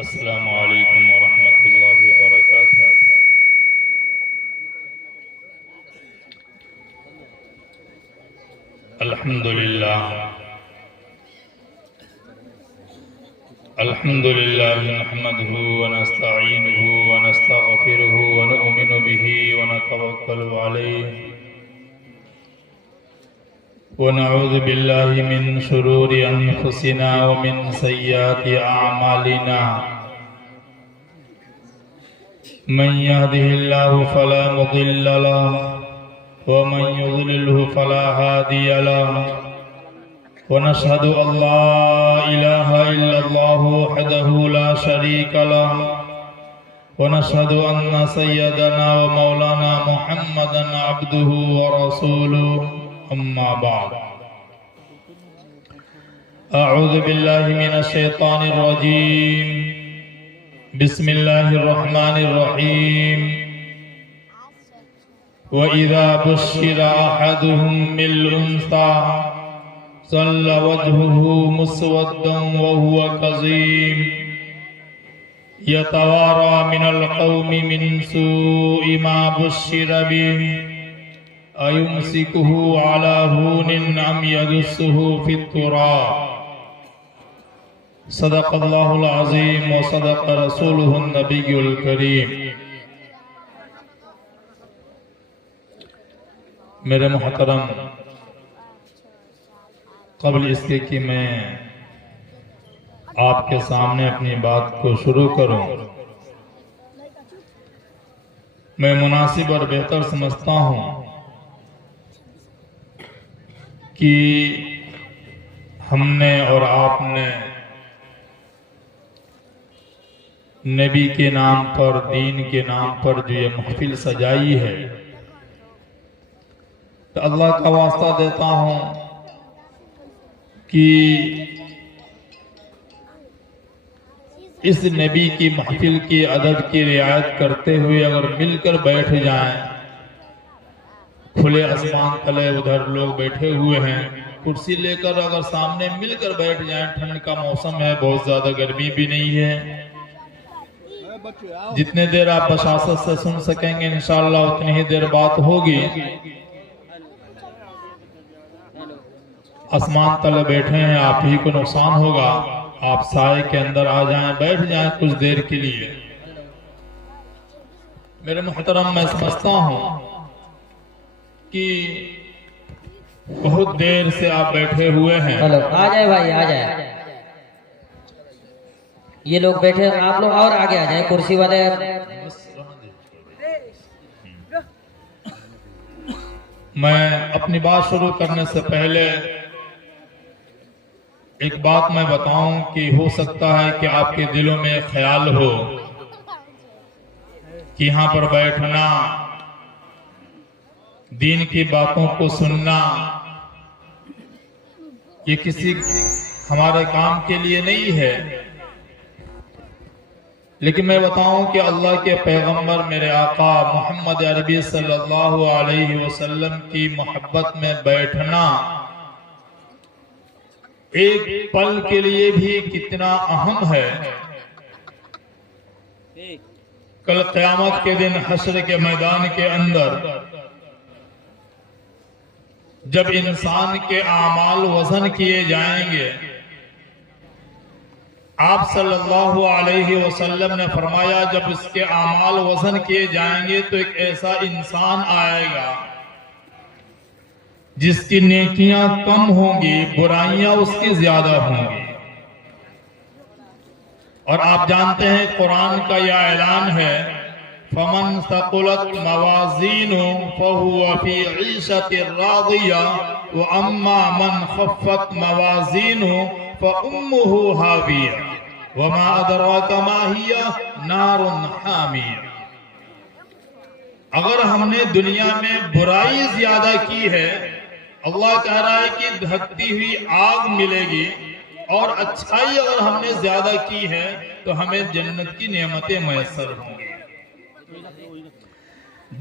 السلام علیکم ورحمۃ اللہ وبرکاتہ۔ الحمد للہ نحمده ونستعینه ونستغفره ونؤمن به ونتوکل علیہ ونعوذ باللہ من شرور انفسنا ومن سیئات اعمالنا، من يهده الله فلا مضل له ومن يضلله فلا هادي له، ونشهد أن لا إله إلا الله وحده لا شريك له، ونشهد أن سيدنا ومولانا محمدا عبده ورسوله، أما بعد. أعوذ بالله من الشيطان الرجيم، بسم الله الرحمن الرحيم. وإذا بشر أحدهم بالأنثى ظل وجهه مسودا وهو كظيم يتوارى من القوم من سوء ما بشر به أيمسكه على هون أم يدسه في التراب. صدق الله العظيم وصدق رسوله النبي الكريم. میرے محترم، قبل اس کے کہ میں آپ کے سامنے اپنی بات کو شروع کروں، میں مناسب اور بہتر سمجھتا ہوں کہ ہم نے اور آپ نے نبی کے نام پر، دین کے نام پر جو یہ محفل سجائی ہے، تو اللہ کا واسطہ دیتا ہوں کہ اس نبی کی محفل کی ادب کی رعایت کرتے ہوئے اگر مل کر بیٹھ جائیں، کھلے آسمان تلے ادھر لوگ بیٹھے ہوئے ہیں، کرسی لے کر اگر سامنے مل کر بیٹھ جائیں، ٹھنڈ کا موسم ہے، بہت زیادہ گرمی بھی نہیں ہے، جتنے دیر آپ بشاشت سے سن سکیں گے انشاءاللہ اتنی ہی دیر بات ہوگی. آسمان تلے بیٹھے ہیں، آپ ہی کو نقصان ہوگا، آپ سائے کے اندر آ جائیں، بیٹھ جائیں کچھ دیر کے لیے. میرے محترم، میں سمجھتا ہوں کہ بہت دیر سے آپ بیٹھے ہوئے ہیں. آ جائے بھائی، آ جائے، یہ لوگ بیٹھے، آپ لوگ اور آگے آ جائیں، کرسی والے. میں اپنی بات شروع کرنے سے پہلے ایک بات میں بتاؤں کہ ہو سکتا ہے کہ آپ کے دلوں میں ایک خیال ہو کہ یہاں پر بیٹھنا، دین کی باتوں کو سننا، یہ کسی ہمارے کام کے لیے نہیں ہے. لیکن میں بتاؤں کہ اللہ کے پیغمبر میرے آقا محمد عربی صلی اللہ علیہ وسلم کی محبت میں بیٹھنا ایک پل کے لیے بھی کتنا اہم ہے. کل قیامت کے دن حشر کے میدان کے اندر جب انسان کے اعمال وزن کیے جائیں گے، آپ صلی اللہ علیہ وسلم نے فرمایا جب اس کے اعمال وزن کیے جائیں گے تو ایک ایسا انسان آئے گا جس کی نیکیاں کم ہوں گی، برائیاں اس کی زیادہ ہوں گی. اور آپ جانتے ہیں قرآن کا یہ اعلان ہے، فَمَنْ ثَقُلَتْ مَوَازِينُهُ فَهُوَ فِي عِيشَةٍ رَاضِيَةٍ وَأَمَّا مَنْ خَفَّتْ مَوَازِينُهُ فَأُمُّهُ هَاوِيَةٌ وَمَا أَدْرَاكَ مَا هِيَ نَارٌ حَامِيَةٌ. اگر ہم نے دنیا میں برائی زیادہ کی ہے، اللہ کہہ رہا ہے کہ دھکتی ہوئی آگ ملے گی، اور اچھائی اگر ہم نے زیادہ کی ہے تو ہمیں جنت کی نعمتیں میسر ہوں گی.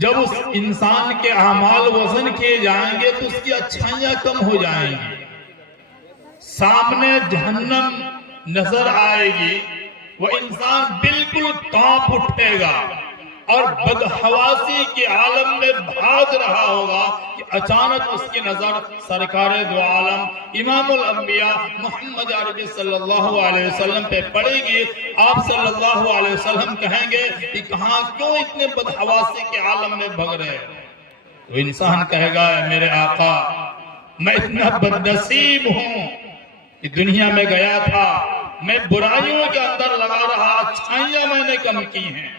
جب اس انسان کے اعمال وزن کیے جائیں گے تو اس کی اچھائیاں کم ہو جائیں گی، سامنے جہنم نظر آئے گی وہ انسان بالکل کانپ اٹھے گا اور بدحواسی کے عالم میں بھاگ رہا ہوگا کہ اچانک اس کی نظر سرکار دو عالم امام الانبیاء محمد عربی صلی اللہ علیہ وسلم پہ پڑے گی. آپ صلی اللہ علیہ وسلم کہیں گے کہ کہاں کیوں اتنے بدحواسی کے عالم میں بھگ رہے؟ تو انسان کہے گا میرے آقا میں اتنا بدنصیب ہوں کہ دنیا میں گیا تھا میں برائیوں کے اندر لگا رہا اچھائیاں میں نے کم کی ہیں.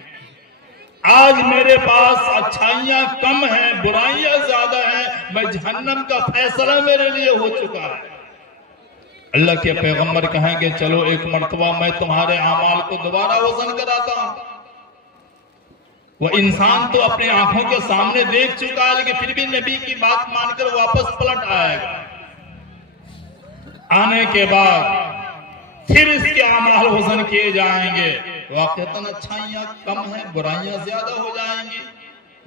آج میرے پاس اچھائیاں کم ہیں برائیاں زیادہ ہیں میں جہنم کا فیصلہ میرے لیے ہو چکا ہے. اللہ کے پیغمبر کہیں گے چلو ایک مرتبہ میں تمہارے اعمال کو دوبارہ وزن کراتا ہوں. وہ انسان تو اپنے آنکھوں کے سامنے دیکھ چکا ہے لیکن پھر بھی نبی کی بات مان کر واپس پلٹ آئے گا. آنے کے بعد پھر اس کے اعمال وزن کیے جائیں گے. واقعتاً اچھائیاں کم ہیں برائیاں زیادہ ہو جائیں گی.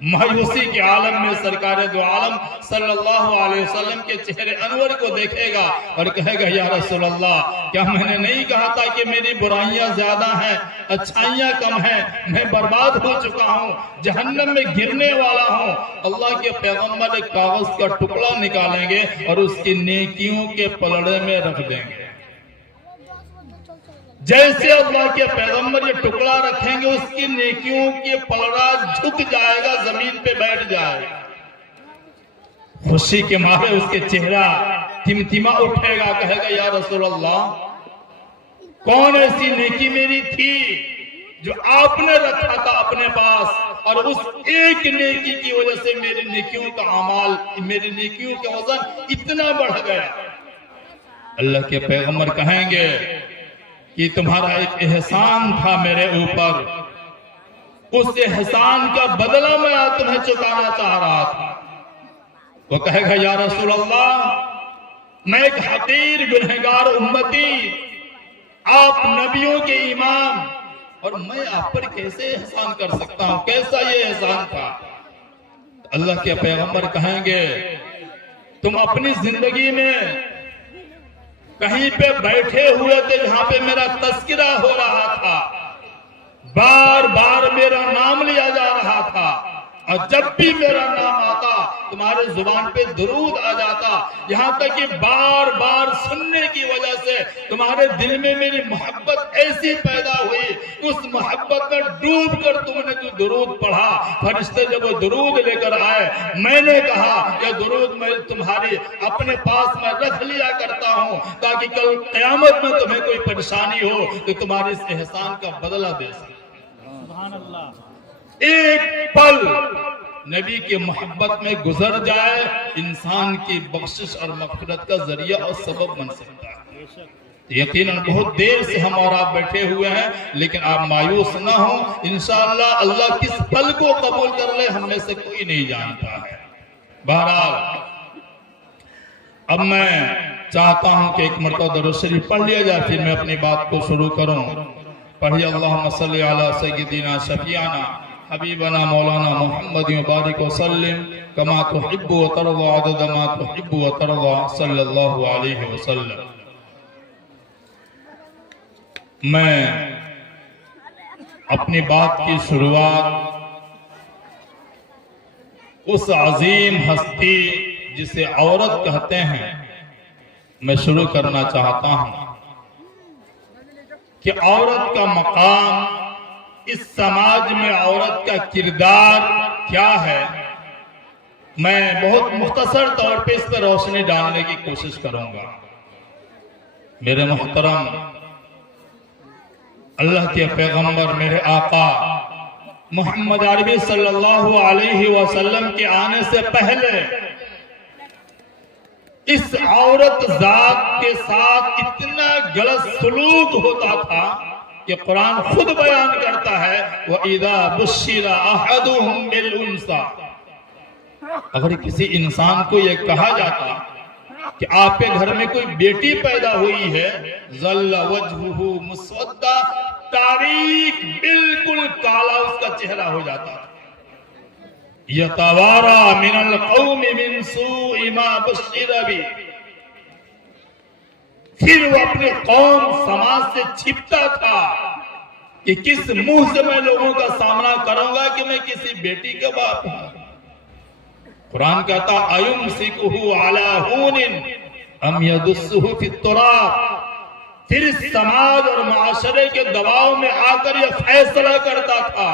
مایوسی کے عالم میں سرکار دو عالم صلی اللہ علیہ وسلم کے چہرے انور کو دیکھے گا اور کہے گا یا رسول اللہ کیا میں نے نہیں کہا تھا کہ میری برائیاں زیادہ ہیں اچھائیاں کم ہیں میں برباد ہو چکا ہوں جہنم میں گرنے والا ہوں. اللہ کے پیغمبر ایک کاغذ کا ٹکڑا نکالیں گے اور اس کی نیکیوں کے پلڑے میں رکھ دیں گے. جیسے اللہ کے پیغمبر یہ ٹکڑا رکھیں گے اس کی نیکیوں کے پلڑا جھک جائے گا زمین پہ بیٹھ جائے گا. خوشی کے مارے اس کے چہرہ تمتما اٹھے گا کہے گا یا رسول اللہ کون ایسی نیکی میری تھی جو آپ نے رکھا تھا اپنے پاس اور اس ایک نیکی کی وجہ سے میری نیکیوں کا اعمال میری نیکیوں کا وزن اتنا بڑھ گیا. اللہ کے پیغمبر کہیں گے کہ تمہارا ایک احسان تھا میرے اوپر اس احسان کا بدلہ میں تمہیں چکانا چاہ رہا تھا. وہ کہے گا یا رسول اللہ میں ایک حقیر گنہگار امتی آپ نبیوں کے امام اور میں آپ پر کیسے احسان کر سکتا ہوں کیسا یہ احسان تھا. اللہ کے پیغمبر کہیں گے تم اپنی زندگی میں کہیں پہ بیٹھے ہوئے تھے جہاں پہ میرا تذکرہ ہو رہا تھا بار بار میرا نام لیا جا رہا تھا اور جب بھی میرا نام آتا تمہارے زبان پہ درود آ جاتا یہاں تک کہ بار بار سننے کی وجہ سے تمہارے دل میں میری محبت ایسی پیدا ہوئی اس محبت میں ڈوب کر تم نے جو درود پڑھا فرشتے جب وہ درود لے کر آئے میں نے کہا یہ درود میں تمہاری اپنے پاس میں رکھ لیا کرتا ہوں تاکہ کل قیامت میں تمہیں کوئی پریشانی ہو تو تمہارے اس احسان کا بدلہ دے سکے. سبحان اللہ. ایک پل نبی کی محبت میں گزر جائے انسان کی بخشش اور مغفرت کا ذریعہ اور سبب بن سکتا ہے. یقیناً بہت دیر سے ہم اور آپ بیٹھے ہوئے ہیں لیکن آپ مایوس نہ ہوں انشاءاللہ اللہ کس پل کو قبول کر لے ہم میں سے کوئی نہیں جانتا ہے. بہرحال اب میں چاہتا ہوں کہ ایک مرتبہ درود شریف پڑھ لیا جائے پھر میں اپنی بات کو شروع کروں. پڑھیے اللہم صلی علی سیدنا شفیعنا حبیبنا مولانا محمد مبارک وسلم کما تحب و ترضى عدد ما تحب و ترضى صلی اللہ علیہ وسلم. میں اپنی بات کی شروعات اس عظیم ہستی جسے عورت کہتے ہیں میں شروع کرنا چاہتا ہوں کہ عورت کا مقام اس سماج میں عورت کا کردار کیا ہے. میں بہت مختصر طور پہ اس پر روشنی ڈالنے کی کوشش کروں گا. میرے محترم اللہ کے پیغمبر میرے آقا محمد عربی صلی اللہ علیہ وسلم کے آنے سے پہلے اس عورت ذات کے ساتھ اتنا غلط سلوک ہوتا تھا کہ قرآن خود بیان کرتا ہے وَإِذَا بُشِّرَ أَحَدُهُمْ بِالْأُنْثَى اگر کسی انسان کو یہ کہا جاتا کہ آپ کے گھر میں کوئی بیٹی پیدا ہوئی ہے ظل وجہہ مسودہ تاریک بالکل کالا اس کا چہرہ ہو جاتا یتوارا من القوم من سوء ما بشر بہ پھر وہ اپنے قوم سماج سے چھپتا تھا کہ کس منہ سے میں لوگوں کا سامنا کروں گا کہ میں کسی بیٹی کا باپ ہوں. قرآن کہتا اَيُمْسِكُهُ عَلَى هُونٍ أَمْ يَدُسُّهُ فِي التُّرَابِ. پھر اس سماج اور معاشرے کے دباؤ میں آ کر یہ فیصلہ کرتا تھا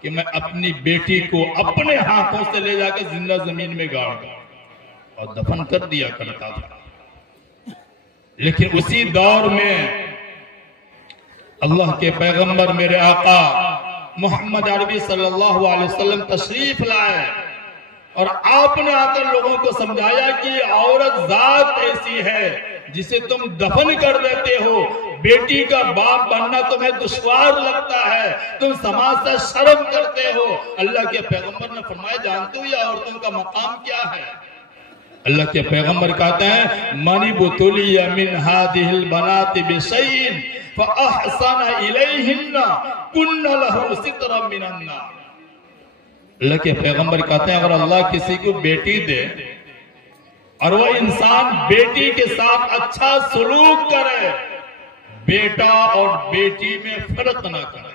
کہ میں اپنی بیٹی کو اپنے ہاتھوں سے لے جا کے زندہ زمین میں گاڑ دوں اور دفن کر دیا کرتا تھا. لیکن اسی دور میں اللہ کے پیغمبر میرے آقا محمد عربی صلی اللہ علیہ وسلم تشریف لائے اور آپ نے آ کر لوگوں کو سمجھایا کہ عورت ذات ایسی ہے جسے تم دفن کر دیتے ہو. بیٹی کا باپ بننا تمہیں دشوار لگتا ہے, تم سماج سے شرم کرتے ہو. اللہ کے پیغمبر نے فرمایا جانتے ہو یہ عورتوں کا مقام کیا ہے؟ اللہ کے پیغمبر کہتے ہیں من ابتلی من هذه البنات بشيء فاحسن الیہن کن له سترا من النار. اللہ کے پیغمبر کہتے ہیں اگر اللہ کسی کو بیٹی دے اور وہ انسان بیٹی کے ساتھ اچھا سلوک کرے, بیٹا اور بیٹی میں فرق نہ کرے.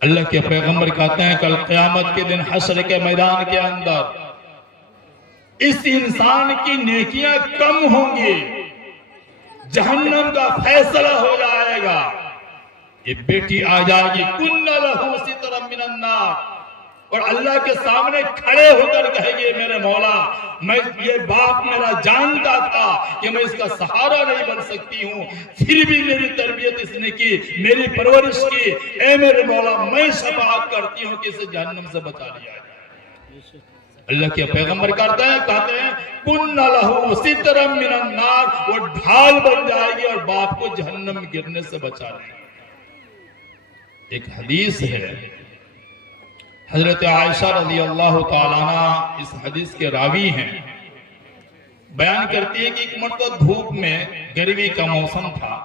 اللہ کے پیغمبر کہتے ہیں کل قیامت کے دن حشر کے میدان کے اندر اس انسان کی نیکیاں کم ہوں گی, جہنم کا فیصلہ ہو جائے گا, یہ بیٹی آ جائے گی کن لہ سترا من النار, اور اللہ کے سامنے کھڑے ہو کر کہے گی میرے مولا میں یہ باپ میرا جانتا تھا کہ میں اس کا سہارا نہیں بن سکتی ہوں, پھر بھی میری تربیت اس نے کی, میری پرورش کی, اے میرے مولا میں شفاعت کرتی ہوں کہ اسے جہنم سے بچا لیا جائے. اللہ کے پیغمبر کہتے ہیں کن لہ سترا من النار, وہ ڈھال بن جائے گی اور باپ کو جہنم میں گرنے سے بچا لے گی. ایک حدیث ہے حضرت عائشہ رضی اللہ تعالیٰ عنہ اس حدیث کے راوی ہیں, بیان کرتی ہے کہ ایک مرتبہ دھوپ میں گرمی کا موسم تھا,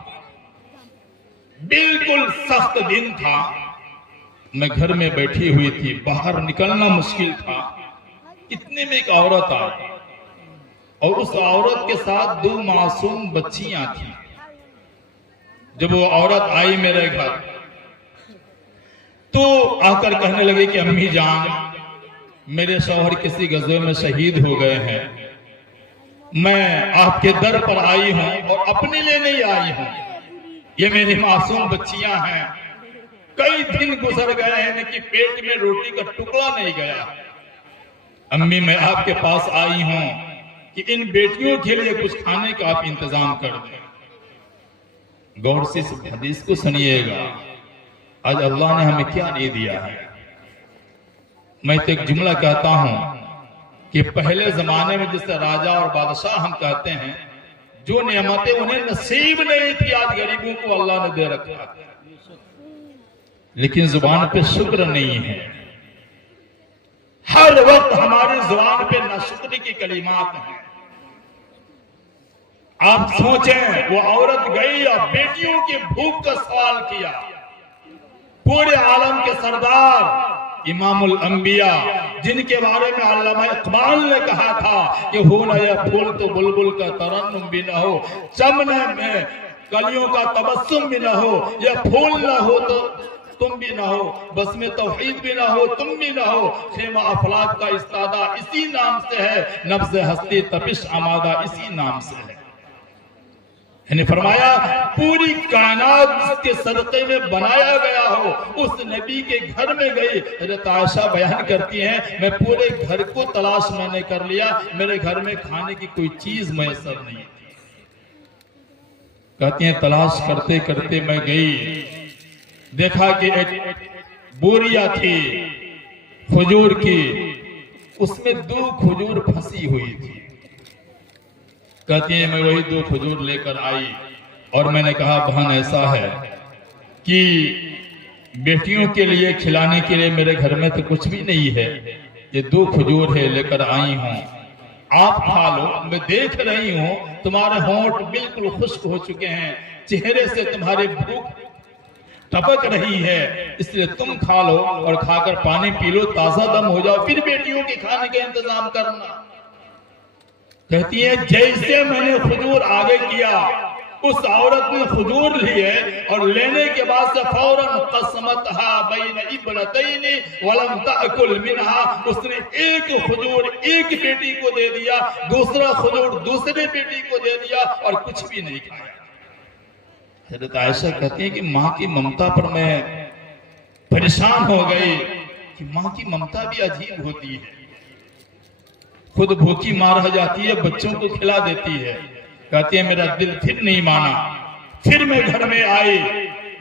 بالکل سخت دن تھا, میں گھر میں بیٹھی ہوئی تھی, باہر نکلنا مشکل تھا. اتنے میں ایک عورت آئی اور اس عورت کے ساتھ 2 معصوم بچیاں تھیں. جب وہ عورت آئی میرے گھر تو آ کر کہنے لگے کہ امی جان میرے شوہر کسی غزوے میں شہید ہو گئے ہیں, میں آپ کے در پر آئی ہوں اور اپنے لیے نہیں آئی ہوں, یہ میری معصوم بچیاں ہیں, کئی دن گزر گئے ہیں کہ پیٹ میں روٹی کا ٹکڑا نہیں گیا. امی میں آپ کے پاس آئی ہوں کہ ان بیٹیوں کے لیے کچھ کھانے کا آپ انتظام کر دیں. غور سے اس حدیث کو سنیے گا, آج اللہ نے ہمیں کیا نہیں دیا ہے. میں تو ایک جملہ کہتا ہوں کہ پہلے زمانے میں جسے راجہ اور بادشاہ ہم کہتے ہیں, جو نعمتیں انہیں نصیب نہیں تھی آج غریبوں کو اللہ نے دے رکھا, لیکن زبان پہ شکر نہیں ہے. ہر وقت ہماری زبان پہ ناشکری کی کلمات ہیں. آپ سوچیں وہ عورت گئی اور بیٹیوں کی بھوک کا سوال کیا. پورے عالم کے سردار امام الانبیاء جن کے بارے میں علامہ اقبال نے کہا تھا کہ ہو نہ یہ پھول تو بلبل کا ترنم بھی نہ ہو, چمن میں کلیوں کا تبسم بھی نہ ہو, یہ پھول نہ ہو تو تم بھی نہ ہو, بس میں توحید بھی نہ ہو تم بھی نہ ہو, خیمہ افلاک کا استادہ اسی نام سے ہے, نبض ہستی تپش آمادہ اسی نام سے ہے. یعنی فرمایا پوری کائنات جس کے صدقے میں بنایا گیا ہو اس نبی کے گھر میں گئی. حضرت عائشہ بیان کرتی ہیں میں پورے گھر کو تلاش میں نے کر لیا, میرے گھر میں کھانے کی کوئی چیز میسر نہیں تھی. کہتی ہیں تلاش کرتے کرتے میں گئی, دیکھا کہ ایک بوریا تھی کھجور کی, اس میں 2 کھجور پھنسی ہوئی تھی. کہتی ہیں میں وہی 2 کھجور لے کر آئی اور میں نے کہا بہن ایسا ہے کہ بیٹیوں کے لیے کھلانے کے لیے میرے گھر میں تو کچھ بھی نہیں ہے, یہ 2 کھجور ہے لے کر آئی ہوں, آپ کھا لو. میں دیکھ رہی ہوں تمہارے ہونٹ بالکل خشک ہو چکے ہیں, چہرے سے تمہاری بھوک ٹپک رہی ہے, اس لیے تم کھا لو اور کھا کر پانی پی لو, تازہ دم ہو جاؤ, پھر بیٹیوں کے کھانے کا انتظام کرنا. کہتی ہے جیسے میں نے کھجور آگے کیا اس عورت نے کھجور لیے اور لینے کے بعد سے فوراً قسمتها بین ابنتین ولم تأکل منها، اس نے ایک کھجور ایک بیٹی کو دے دیا، دوسرا کھجور دوسرے بیٹی کو دے دیا اور کچھ بھی نہیں کھایا۔ حضرت عائشہ کہتی ہیں کہ ماں کی ممتا پر میں پریشان ہو گئی کہ ماں کی ممتا بھی عجیب ہوتی ہے، خود بھوکی ماں رہ جاتی ہے، بچوں کو کھلا دیتی ہے۔ کہتی ہے میرا دل پھر نہیں مانا، پھر میں گھر میں آئی،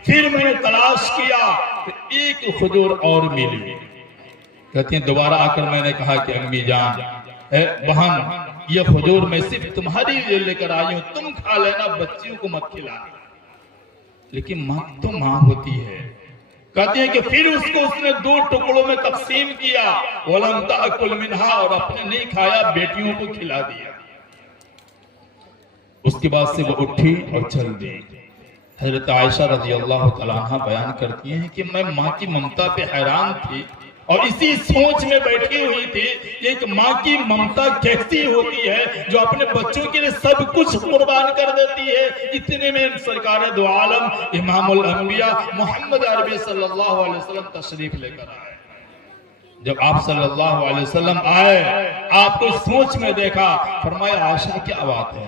پھر میں نے تلاش کیا، پھر ایک کھجور اور ملی۔ کہتی ہیں دوبارہ آ کر میں نے کہا کہ امی جان، بہن، یہ کھجور میں صرف تمہاری لیے لے کر آئی ہوں، تم کھا لینا، بچیوں کو مت کھلانا۔ لیکن ماں تو ماں ہوتی ہے۔ کہتی ہے کہ پھر اس کو اس نے 2 ٹکڑوں میں تقسیم کیا، وَلَمْ تَأْكُلْ مِنْهَا، اور اپنے نہیں کھایا، بیٹیوں کو کھلا دیا۔ اس کے بعد سے وہ اٹھی اور چل دی۔ حضرت عائشہ رضی اللہ تعالیٰ عنہ بیان کرتی ہیں کہ میں ماں کی ممتا پہ حیران تھی اور اسی سوچ میں بیٹھی ہوئی تھی کہ ایک ماں کی ممتا کیسی ہوتی ہے جو اپنے بچوں کے لیے سب کچھ قربان کر دیتی ہے۔ اتنے میں سرکار دو عالم امام الانبیاء محمد عربی صلی اللہ علیہ وسلم تشریف لے کر آئے۔ جب آپ صلی اللہ علیہ وسلم آئے، آپ کو سوچ میں دیکھا، فرمایا عائشہ کیا بات ہے؟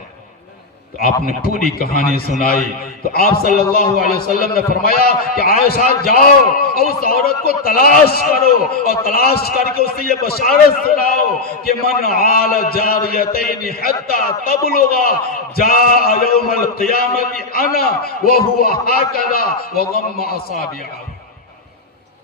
تو آپ نے پوری کہانی سنائی۔ تو آپ صلی اللہ علیہ وسلم نے فرمایا کہ عائشہ جاؤ اور اس عورت کو تلاش کرو اور تلاش کر کے اس سے یہ بشارت سناؤ کہ من عال جاریتین حتی تبلغا جاء یوم القیامت انا وہو ہاکذا وغم اصابعہ۔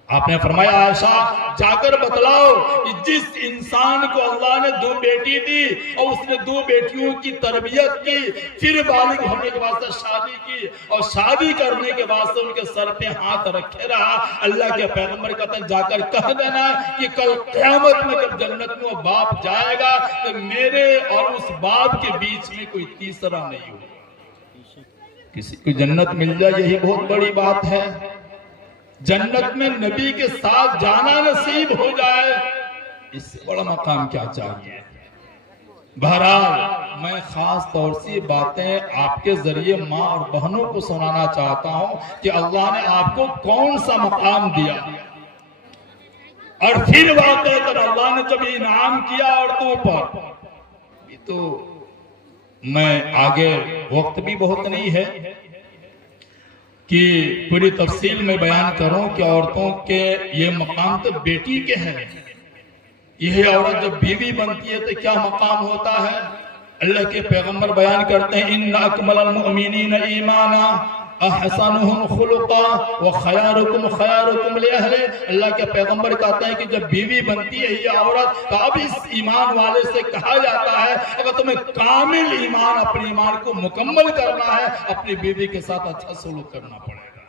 آپ نے فرمایا عائشہ جا کر بتلاؤ کہ جس انسان کو اللہ نے 2 بیٹی دی اور اس نے 2 بیٹیوں کی تربیت کی، پھر بالغ ہونے کے بعد سے شادی کی اور شادی کرنے کے بعد سے ان کے سر پہ ہاتھ رکھے رہا، اللہ کے پیغمبر کہتے ہیں جا کر کہہ دینا کہ کل قیامت میں جب جنت میں وہ باپ جائے گا تو میرے اور اس باپ کے بیچ میں کوئی تیسرا نہیں ہوگا۔ کسی کو جنت مل جائے یہی بہت بڑی بات ہے۔ جنت میں نبی کے ساتھ جانا نصیب ہو جائے، اس سے بڑا مقام کیا چاہیے۔ بہرحال میں خاص طور سے باتیں آپ کے ذریعے ماں اور بہنوں کو سنانا چاہتا ہوں کہ اللہ نے آپ کو کون سا مقام دیا، اور پھر واقعہ اللہ نے جب انعام کیا عورتوں پر، تو میں آگے وقت بھی بہت نہیں ہے کہ پوری تفصیل میں بیان کروں کہ عورتوں کے یہ مقام تو بیٹی کے ہیں۔ یہ عورت جب بیوی بنتی ہے تو کیا مقام ہوتا ہے؟ اللہ کے پیغمبر بیان کرتے ہیں ان اکمل المؤمنین ایمانا احسنهم خلقا وخیارکم خیارکم لأہل۔ اللہ کے پیغمبر کہتے ہیں کہ جب بیوی بنتی ہے یہ عورت تو اب اس ایمان والے سے کہا جاتا ہے اگر تمہیں کامل ایمان اپنے ایمان کو مکمل کرنا ہے اپنی بیوی کے ساتھ اچھا سلوک کرنا پڑے گا۔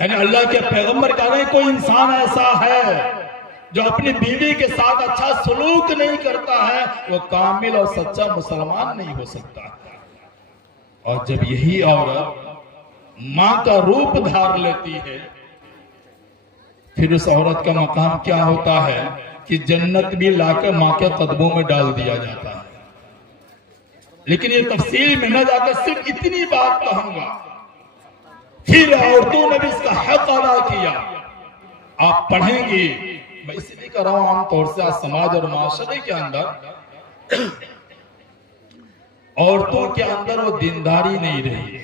یعنی اللہ کے پیغمبر کہہ رہے ہیں کوئی انسان ایسا ہے جو اپنی بیوی کے ساتھ اچھا سلوک نہیں کرتا ہے وہ کامل اور سچا مسلمان نہیں ہو سکتا۔ اور جب یہی عورت ماں کا روپ دھار لیتی ہے پھر اس عورت کا مقام کیا ہوتا ہے کہ جنت بھی لا کر ماں کے قدموں میں ڈال دیا جاتا ہے۔ لیکن یہ تفصیل میں نہ جا کر صرف اتنی بات کہوں گا، پھر عورتوں نے بھی اس کا حق ادا کیا۔ آپ پڑھیں گی، میں اس لیے کہہ رہا ہوں عام طور سے آج سماج اور معاشرے کے اندر عورتوں کے اندر وہ دینداری نہیں رہی۔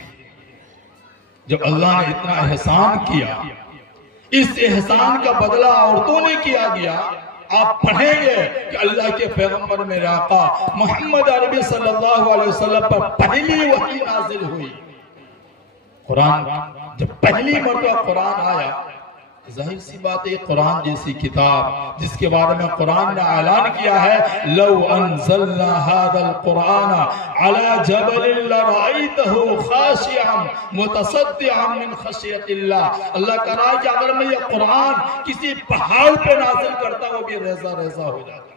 جب اللہ نے اتنا احسان کیا، اس احسان کا بدلہ عورتوں نے کیا گیا۔ آپ پڑھیں گے کہ اللہ کے پیغمبر میرے آقا محمد عربی صلی اللہ علیہ وسلم پر پہلی وحی نازل ہوئی۔ قرآن جب پہلی مرتبہ قرآن آیا، ظاہر سی بات ہے قرآن جیسی کتاب جس کے بارے میں قرآن نے اعلان کیا ہے لو انزلنا هذا القرآن على جبل لرأيته خاشعا متصدعا من خشية اللہ۔ اللہ کہہ رہا ہے کہ اگر میں یہ قرآن کسی پہاڑ پہ نازل کرتا وہ بھی ریزہ ریزہ ہو جاتا۔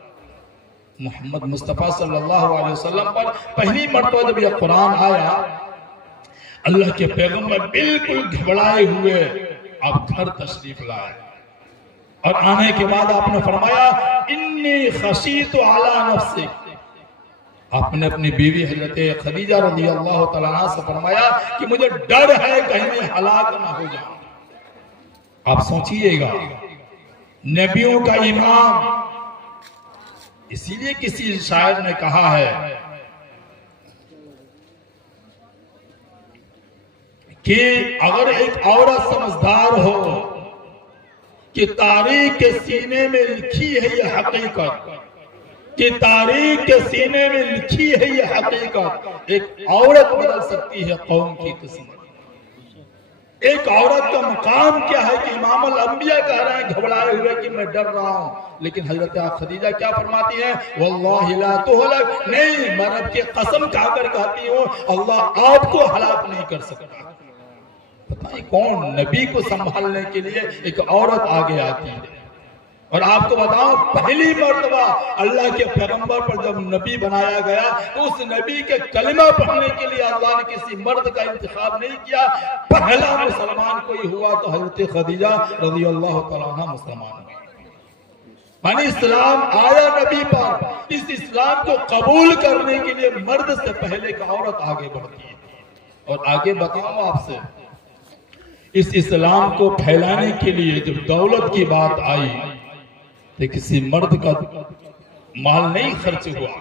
محمد مصطفیٰ صلی اللہ علیہ وسلم پر پہلی مرتبہ جب یہ قرآن آیا اللہ کے پیغمبر بالکل گھبرائے ہوئے آپ گھر تشریف لائے، اور آنے کے بعد آپ نے فرمایا انی خشیت علی نفسی، آپ نے اپنی بیوی حضرت خدیجہ رضی اللہ تعالیٰ عنہ سے فرمایا کہ مجھے ڈر ہے کہیں میں ہلاک نہ ہو جاؤں۔ آپ سوچئے گا، نبیوں کا امام، اسی لیے کسی شاعر نے کہا ہے کہ اگر ایک عورت سمجھدار ہو کہ تاریخ کے سینے میں لکھی ہے یہ حقیقت، کہ تاریخ کے سینے میں لکھی ہے یہ حقیقت، ایک عورت بدل سکتی ہے قوم کی قسمت۔ ایک عورت کا مقام کیا ہے کہ امام الانبیاء کہہ رہے ہیں گھبرائے ہوئے کہ میں ڈر رہا ہوں، لیکن حضرت خدیجہ کیا فرماتی ہیں؟ واللہ لا تہلک، نہیں، میں رب کی قسم کھا کر کہتی ہوں اللہ آپ کو ہلاک نہیں کر سکتا۔ بتائیں کون نبی کو سنبھالنے کے لیے ایک عورت آگے آتی ہے؟ اور آپ کو بتاؤں پہلی مرتبہ اللہ کے پیغمبر پر جب نبی بنایا گیا تو اس نبی کے کلمہ پڑھنے کے لیے اللہ نے کسی مرد کا انتخاب نہیں کیا، پہلا مسلمان کوئی ہوا تو حضرت خدیجہ رضی اللہ تعالیٰ عنہ مسلمان ہوئی۔ یعنی اسلام آیا نبی پر، اس اسلام کو قبول کرنے کے لیے مرد سے پہلے ایک عورت آگے بڑھتی ہے۔ اور آگے بتاؤں آپ سے، اس اسلام کو پھیلانے کے لیے جب دولت کی بات آئی تو کسی مرد کا مال نہیں خرچ ہوا،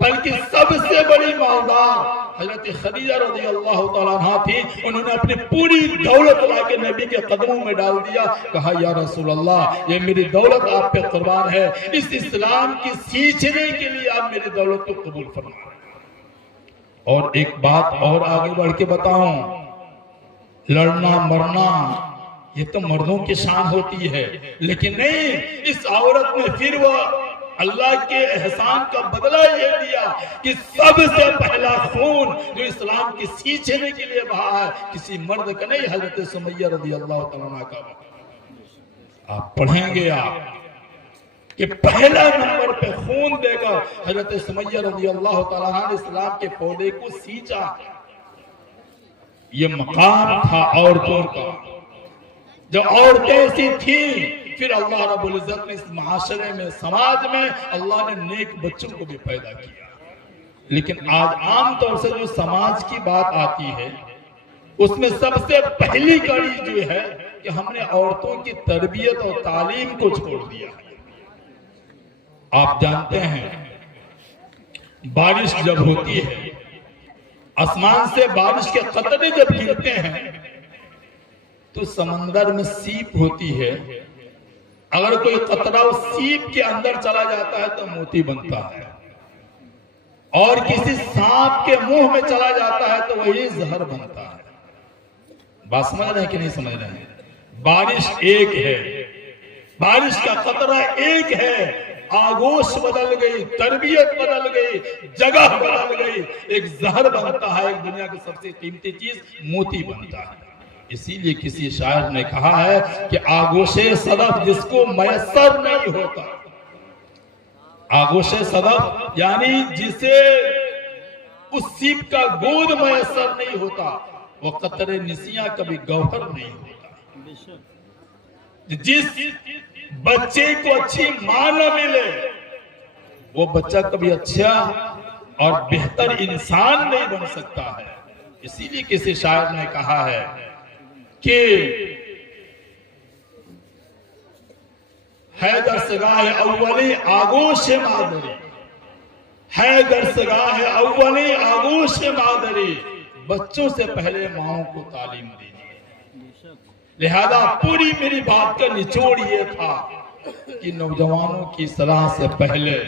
بلکہ سب سے بڑی مالدار حضرت خدیجہ رضی اللہ تعالیٰ عنہ تھی۔ انہوں نے اپنی پوری دولت لا کے نبی کے قدموں میں ڈال دیا، کہا یا رسول اللہ یہ میری دولت آپ پہ قربان ہے، اس اسلام کی سیچنے کے لیے آپ میری دولت کو قبول فرمائیں۔ اور ایک بات اور آگے بڑھ کے بتاؤں، لڑنا مرنا یہ تو مردوں کی شان ہوتی ہے، لیکن نہیں، اس عورت نے پھر وہ اللہ کے احسان کا بدلہ یہ دیا کہ سب سے پہلا خون جو اسلام کی سیچنے کے لیے بہا ہے کسی مرد کا نہیں، حضرت سمیہ رضی اللہ تعالیٰ عنہ کا۔ آپ پڑھیں گے آپ کہ پہلا نمبر پہ خون دے گا حضرت سمیہ رضی اللہ تعالیٰ عنہ نے اسلام کے پودے کو سینچا۔ یہ مقام تھا عورتوں کا، جو عورتیں ایسی تھیں، پھر اللہ رب العزت نے اس معاشرے میں، سماج میں اللہ نے نیک بچوں کو بھی پیدا کیا۔ لیکن آج عام طور سے جو سماج کی بات آتی ہے اس میں سب سے پہلی کڑی جو ہے کہ ہم نے عورتوں کی تربیت اور تعلیم کو چھوڑ دیا۔ آپ جانتے ہیں بارش جب ہوتی ہے، آسمان سے بارش کے قطرے جب گرتے ہیں تو سمندر میں سیپ ہوتی ہے، اگر کوئی قطرہ اس سیپ کے اندر چلا جاتا ہے تو موتی بنتا ہے، اور کسی سانپ کے منہ میں چلا جاتا ہے تو وہی زہر بنتا ہے۔ بات سمجھ رہے ہیں کہ نہیں سمجھ رہے ہیں؟ بارش ایک ہے، بارش کا قطرہ ایک ہے، آگوش بدل گئی، تربیت بدل گئی، جگہ بدل گئی، ایک زہر بنتا ہے، ایک دنیا کی سب سے قیمتی چیز موتی بنتا ہے۔ اسی لیے کسی شاعر نے کہا ہے کہ آگوش صدف جس کو میسر نہیں ہوتا، آگوش صدف یعنی جسے اس سیپ کا گود میسر نہیں ہوتا، وہ قطرے نسیاں کبھی گوہر نہیں ہوتا۔ جس بچے کو اچھی ماں نہ ملے وہ بچہ کبھی اچھا اور بہتر انسان نہیں بن سکتا ہے۔ اسی لیے کسی شاعر نے کہا ہے کہ ہے درسگاہ اولی آگوش مادری، ہے درسگاہ اولی آگوش مادری، بچوں سے پہلے ماؤں کو تعلیم دی۔ لہذا پوری میری بات کا نچوڑ یہ تھا کہ نوجوانوں کی اصلاح سے پہلے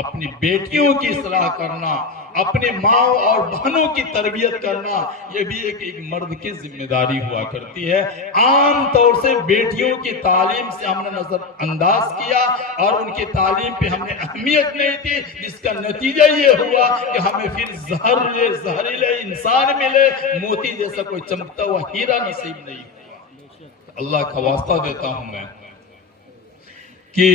اپنی بیٹیوں کی اصلاح کرنا، اپنے ماں اور بہنوں کی تربیت کرنا، یہ بھی ایک مرد کی ذمہ داری ہوا کرتی ہے۔ عام طور سے بیٹیوں کی تعلیم سے ہم نے نظر انداز کیا اور ان کی تعلیم پہ ہم نے اہمیت نہیں دی، جس کا نتیجہ یہ ہوا کہ ہمیں پھر زہریلے انسان ملے، موتی جیسا کوئی چمکتا ہوا ہیرا نصیب نہیں ہوا۔ اللہ کا واسطہ دیتا ہوں میں کہ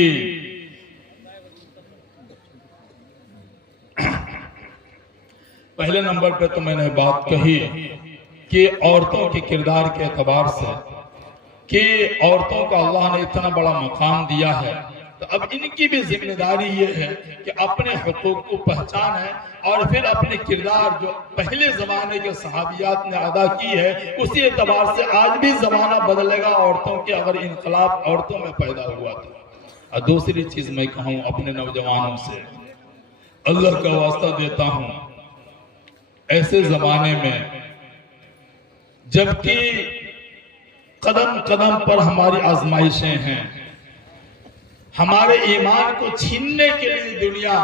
پہلے نمبر پہ تو میں نے بات کہی کہ عورتوں کے کردار کے اعتبار سے کہ عورتوں کا اللہ نے اتنا بڑا مقام دیا ہے، تو اب ان کی بھی ذمہ داری یہ ہے کہ اپنے حقوق کو پہچانیں اور پھر اپنے کردار جو پہلے زمانے کے صحابیات نے ادا کی ہے اسی اعتبار سے آج بھی زمانہ بدلے گا عورتوں کے اگر انقلاب عورتوں میں پیدا ہوا تو۔ اور دوسری چیز میں کہوں اپنے نوجوانوں سے، اللہ کا واسطہ دیتا ہوں، ایسے زمانے میں جبکہ قدم قدم پر ہماری آزمائشیں ہیں، ہمارے ایمان کو چھیننے کے لیے دنیا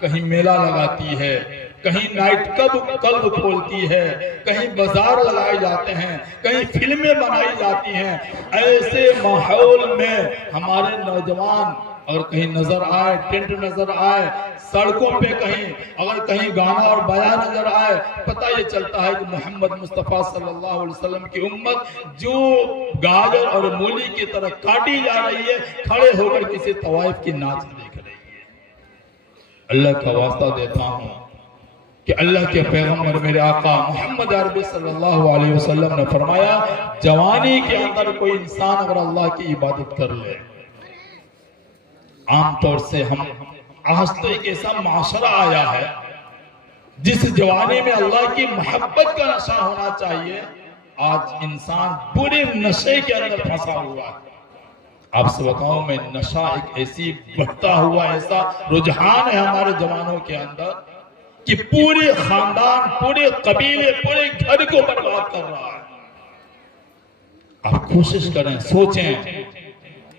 کہیں میلہ لگاتی ہے، کہیں نائٹ کلب کھولتی ہے، کہیں بازار لگائے جاتے ہیں، کہیں فلمیں بنائی جاتی ہیں، ایسے ماحول میں ہمارے نوجوان اگر کہیں نظر آئے، ٹینٹ نظر آئے، سڑکوں پہ کہیں اگر کہیں گانا اور بیان نظر آئے، پتہ یہ چلتا ہے کہ محمد مصطفیٰ صلی اللہ علیہ وسلم کی امت جو گاجر اور مولی کی طرح کاٹی جا رہی ہے، کھڑے ہو کر کسی طوائف کی ناچ دیکھ رہی ہے۔ اللہ کا واسطہ دیتا ہوں کہ اللہ کے پیغمبر میرے آقا محمد عربی صلی اللہ علیہ وسلم نے فرمایا، جوانی کے اندر کوئی انسان اگر اللہ کی عبادت کر لے، عام طور سے ہم آج تو ایک ایسا معاشرہ آیا ہے جس جوانی میں اللہ کی محبت کا نشہ ہونا چاہیے، آج انسان پورے نشے کے اندر پھنسا ہوا ہے۔ آپ سے بتاؤں میں نشہ ایک ایسی بڑھتا ہوا ایسا رجحان ہے ہمارے جوانوں کے اندر کہ پورے خاندان، پورے قبیلے، پورے گھر کو برباد کر رہا ہے۔ آپ کوشش کریں، سوچیں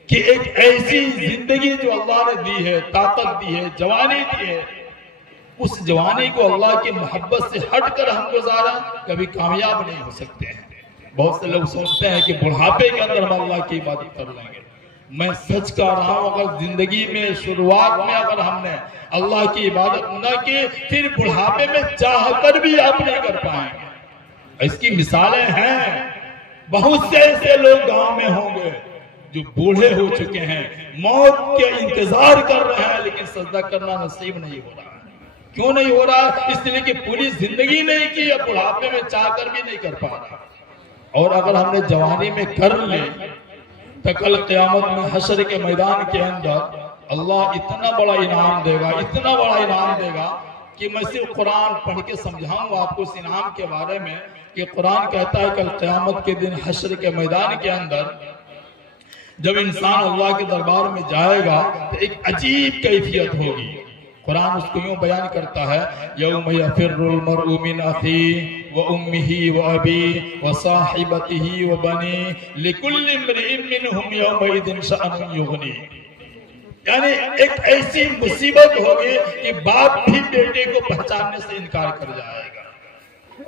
کہ ایک ایسی زندگی جو اللہ نے دی ہے، طاقت دی ہے، جوانی دی ہے، اس جوانی کو اللہ کی محبت سے ہٹ کر ہم گزارا کبھی کامیاب نہیں ہو سکتے ہیں۔ بہت سے لوگ سوچتے ہیں کہ بڑھاپے کے اندر ہم اللہ کی عبادت کر لیں گے۔ میں سچ کہہ رہا ہوں، اگر زندگی میں شروعات میں اگر ہم نے اللہ کی عبادت نہ کی، پھر بڑھاپے میں چاہ کر بھی آپ نہیں کر پائیں گے۔ اس کی مثالیں ہیں، بہت سے ایسے لوگ گاؤں میں ہوں گے جو بوڑھے ہو چکے ہیں، موت کے انتظار کر رہے ہیں، لیکن سجدہ کرنا نصیب نہیں ہو رہا ہے۔ کیوں نہیں ہو رہا؟ اس لیے کہ پوری زندگی نہیں کی، یا بڑھاپے میں چاہ کر بھی نہیں کر پا رہا۔ اور اگر ہم نے جوانی میں کر لے تو کل قیامت میں حشر کے میدان کے اندر اللہ اتنا بڑا انعام دے گا، اتنا بڑا انعام دے گا کہ میں صرف قرآن پڑھ کے سمجھاؤں گا آپ کو اس انعام کے بارے میں کہ قرآن کہتا ہے کل قیامت کے دن حشر کے میدان کے اندر جب انسان اللہ کے دربار میں جائے گا تو ایک عجیب کیفیت ہوگی۔ قرآن اس کو یوں بیان کرتا ہے، یوم یفر المرء من اخیہ وامہ وابیہ وصاحبتہ وبنیہ لکل امرئ منہم یومئذ شأن یغنیہ۔ یعنی ایک ایسی مصیبت ہوگی کہ باپ بھی بیٹے کو پہچاننے سے انکار کر جائے گا۔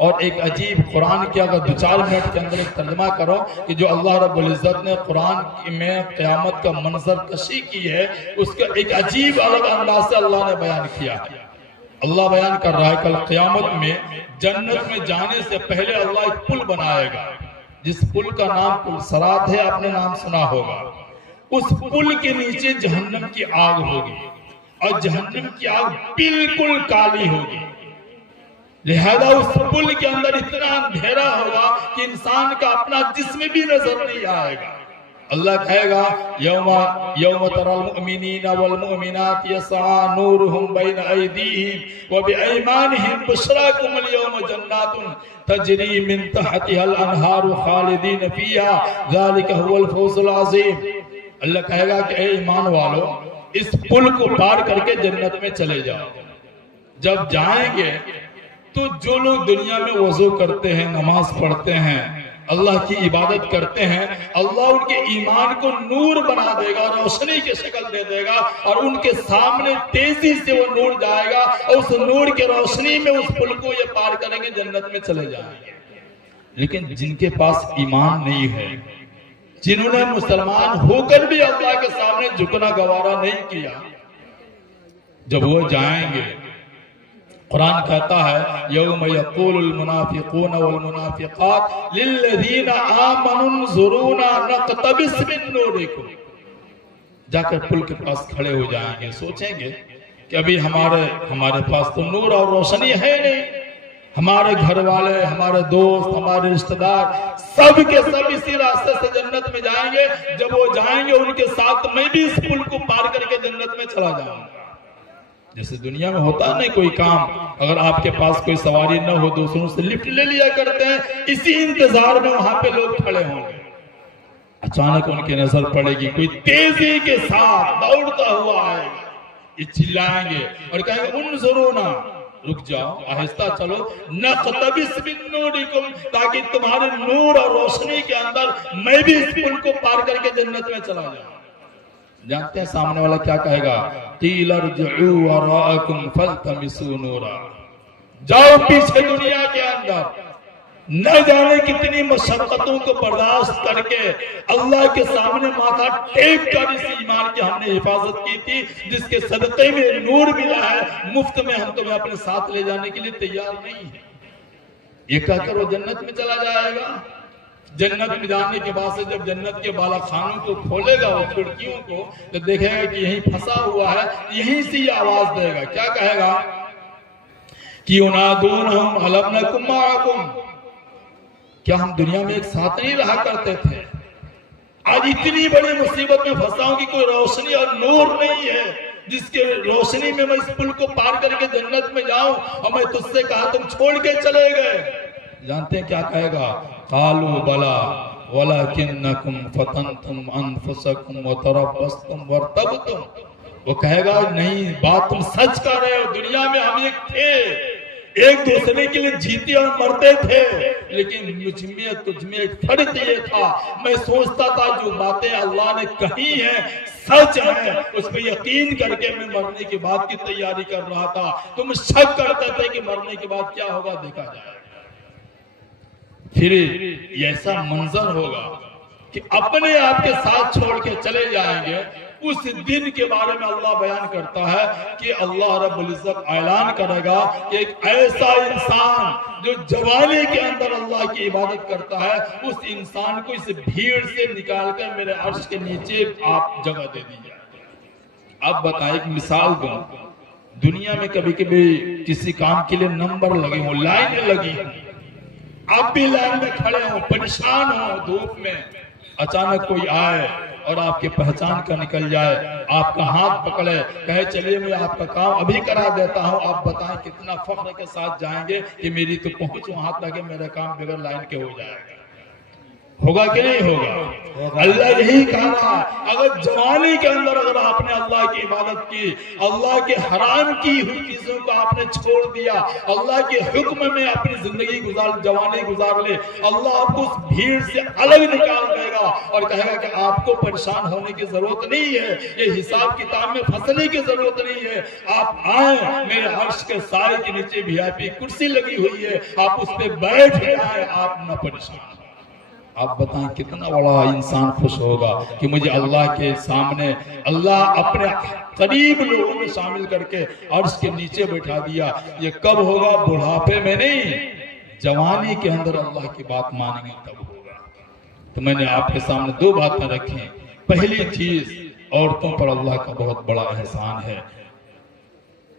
اور ایک عجیب قرآن کی اگر 2-4 منٹ کے اندر ایک ترجمہ کرو کہ جو اللہ رب العزت نے قرآن میں قیامت کا منظر کشی کی ہے، اس کا ایک عجیب الگ انداز سے اللہ نے بیان کیا ہے۔ اللہ بیان کر رہا ہے کل قیامت میں جنت میں جانے سے پہلے اللہ ایک پل بنائے گا، جس پل کا نام پل صراط ہے، آپ نے نام سنا ہوگا۔ اس پل کے نیچے جہنم کی آگ ہوگی، اور جہنم کی آگ بالکل کالی ہوگی، لہذا اس پل کے اندر اتنا اندھیرا ہوگا کہ انسان کا اپنا جسم بھی نظر نہیں آئے گا۔ اللہ کہے گا یوم تری المؤمنین والمؤمنات یسعی نورہم بین ایدیہم وبایمانہم بشراکم اليوم جنات تجری من تحتها الانہار خالدین فیہا ذالک هو الفوز العظیم۔ اللہ کہے گا کہ اے ایمان والو، اس پل کو پار کر کے جنت میں چلے جاؤ۔ جب جائیں گے تو جو لوگ دنیا میں وضو کرتے ہیں، نماز پڑھتے ہیں، اللہ کی عبادت کرتے ہیں، اللہ ان کے ایمان کو نور بنا دے گا، روشنی کی شکل دے دے گا، اور ان کے سامنے تیزی سے وہ نور جائے گا، اور اس نور کی روشنی میں اس پل کو یہ پار کریں گے، جنت میں چلے جائیں گے۔ لیکن جن کے پاس ایمان نہیں ہے، جنہوں نے مسلمان ہو کر بھی اللہ کے سامنے جھکنا گوارا نہیں کیا، جب وہ جائیں گے، قرآن کہتا ہے یوم یقول المنافقون والمنافقات للذین آمنوا انظرونا نقتبس من نورکم، جا کر پل کے پاس کھڑے ہو جائیں گے، سوچیں گے کہ ابھی ہمارے پاس تو نور اور روشنی ہے نہیں، ہمارے گھر والے، ہمارے دوست، ہمارے رشتہ دار سب کے سب اسی راستے سے جنت میں جائیں گے. جب وہ جائیں گے ان کے ساتھ میں بھی اس پل کو پار کر کے جنت میں چلا جاؤں گا. جیسے دنیا میں ہوتا ہے نا کوئی کام، اگر آپ کے پاس کوئی سواری نہ ہو دوسروں سے لفٹ لے لیا کرتے ہیں، اسی انتظار میں وہاں پہ لوگ کھڑے ہوں گے. اچانک ان کی نظر پڑے گی، کوئی تیزی کے ساتھ دوڑتا ہوا آئے گا. یہ چلائیں گے اور کہیں گے انظرونا، رک جاؤ، آہستہ چلو، نقتبس من نورکم، تاکہ تمہارے نور اور روشنی کے اندر میں بھی اس پل کو پار کر کے جنت میں چلا جاؤں. جانتے ہیں سامنے والا کیا کہے گا؟ قیل ارجعوا وراءکم فالتمسوا نورا. جاؤ پیچھے دنیا کے اندر، نہ جانے کتنی مشقتوں کو برداشت کر کے اللہ کے سامنے ماتھا ٹیک کر اس ایمان کی ہم نے حفاظت کی تھی، جس کے صدقے میں نور ملا ہے، مفت میں ہم تمہیں اپنے ساتھ لے جانے کے لیے تیار نہیں ہیں. یہ کہہ کر وہ جنت میں چلا جائے گا. جنت میں جانے کے بعد سے جب جنت کے بالا خانوں کو کھولے گا، وہ کھڑکیوں کو، تو دیکھے گا کہ یہیں پھنسا ہوا ہے، یہیں سے یہ آواز دے گا. کیا کہے گا؟ کہ ینادونہم الم نکن معکم، کیا ہم دنیا میں ایک ساتھ نہیں رہا کرتے تھے؟ آج اتنی بڑی مصیبت میں پھنسا ہوں کہ کوئی روشنی اور نور نہیں ہے جس کے روشنی میں اس پل کو پار کر کے جنت میں جاؤں، اور میں تجھ سے کہا تم چھوڑ کے چلے گئے. جانتے ہیں کیا کہے گا؟ قالوا بلا ولکنکم فتنتم انفسکم وتربصتم وارتبتم. وہ کہے گا نہیں، بات تم سچ کر رہے ہو، دنیا میں ہم ایک تھے، ایک دوسرے کے لیے جیتے اور مرتے تھے، لیکن مجھ میں تجھ میں ایک فرق یہ تھا، میں سوچتا تھا جو باتیں اللہ نے کہی ہیں سچ ہے، اس پہ یقین کر کے میں مرنے کے بعد کی تیاری کر رہا تھا. تم شک کرتے تھے کہ مرنے کے بعد کیا ہوگا، دیکھا جائے. پھر یہ ایسا منظر ہوگا کہ اپنے آپ کے ساتھ چھوڑ کے چلے جائیں گے. اس دن کے بارے میں اللہ بیان کرتا ہے کہ اللہ رب العزت اعلان کرے گا کہ ایک ایسا انسان جو جوانی کے اندر اللہ کی عبادت کرتا ہے، اس انسان کو اس بھیڑ سے نکال کر میرے عرش کے نیچے آپ جگہ دے دیجیے. اب بتائیں، ایک مثال دوں. دنیا میں کبھی کبھی کسی کام کے لیے نمبر لگے ہوں، لائن لگی ہوں، آپ بھی لائن میں کھڑے ہوں، پریشان ہوں دھوپ میں، اچانک کوئی آئے اور آپ کے پہچان کا نکل جائے، آپ کا ہاتھ پکڑے، کہے چلیے میں آپ کا کام ابھی کرا دیتا ہوں. آپ بتائیں کتنا فخر کے ساتھ جائیں گے کہ میری تو پہنچ وہاں تک کہ میرا کام بغیر لائن کے ہو جائے گا. ہوگا کہ نہیں ہوگا؟ اللہ یہی کہا رہا ہے، اگر جوانی کے اندر اگر آپ نے اللہ کی عبادت کی، اللہ کے حرام کی ہوئی چیزوں کو آپ نے چھوڑ دیا، اللہ کے حکم میں اپنی زندگی جوانی گزار لے، اللہ آپ کو اس بھیڑ سے الگ نکال دے گا اور کہے گا کہ آپ کو پریشان ہونے کی ضرورت نہیں ہے، یہ حساب کتاب میں پھنسنے کی ضرورت نہیں ہے. آپ آئیں، میرے عرش کے سائے کے نیچے VIP کرسی لگی ہوئی ہے، آپ اس پہ بیٹھ جائیں، آپ نہ پریشان. آپ بتائیں کتنا بڑا انسان خوش ہوگا کہ مجھے اللہ کے سامنے اللہ اپنے قریب لوگوں میں شامل کر کے عرش کے نیچے بیٹھا دیا. یہ کب ہوگا؟ بڑھاپے میں نہیں، جوانی کے اندر اللہ کی بات مانیں گے تب ہوگا. تو میں نے آپ کے سامنے دو باتیں رکھی. پہلی چیز، عورتوں پر اللہ کا بہت بڑا احسان ہے.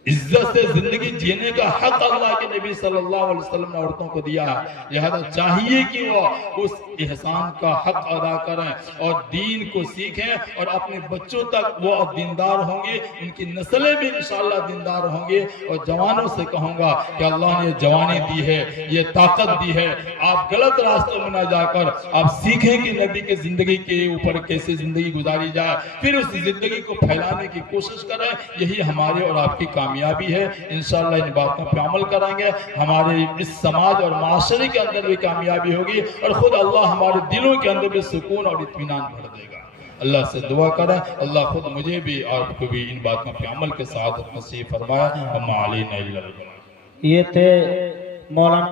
عزت سے زندگی جینے کا حق اللہ کے نبی صلی اللہ علیہ وسلم نے عورتوں کو دیا ہے. لہذا چاہیے کہ وہ اس احسان کا حق ادا کریں اور دین کو سیکھیں، اور اپنے بچوں تک وہ دیندار ہوں گے، ان کی نسلیں بھی انشاءاللہ دیندار ہوں گے. اور جوانوں سے کہوں گا کہ اللہ نے جوانی دی ہے، یہ طاقت دی ہے، آپ غلط راستوں میں نہ جا کر آپ سیکھیں کہ نبی کے زندگی کے اوپر کیسے زندگی گزاری جائے، پھر اس زندگی کو پھیلانے کی کوشش کریں. یہی ہمارے اور آپ کی کامیابی ہے. انشاءاللہ ان باتوں پہ عمل کریں گے، ہمارے اس سماج اور معاشرے کے اندر بھی کامیابی ہوگی، اور خود اللہ ہمارے دلوں کے اندر بھی سکون اور اطمینان بھر دے گا. اللہ سے دعا کریں اللہ خود مجھے بھی آپ کو بھی ان باتوں پہ عمل کے ساتھ نصیب فرمائے. وما علینا الا البلاغ. یہ تھے مولانا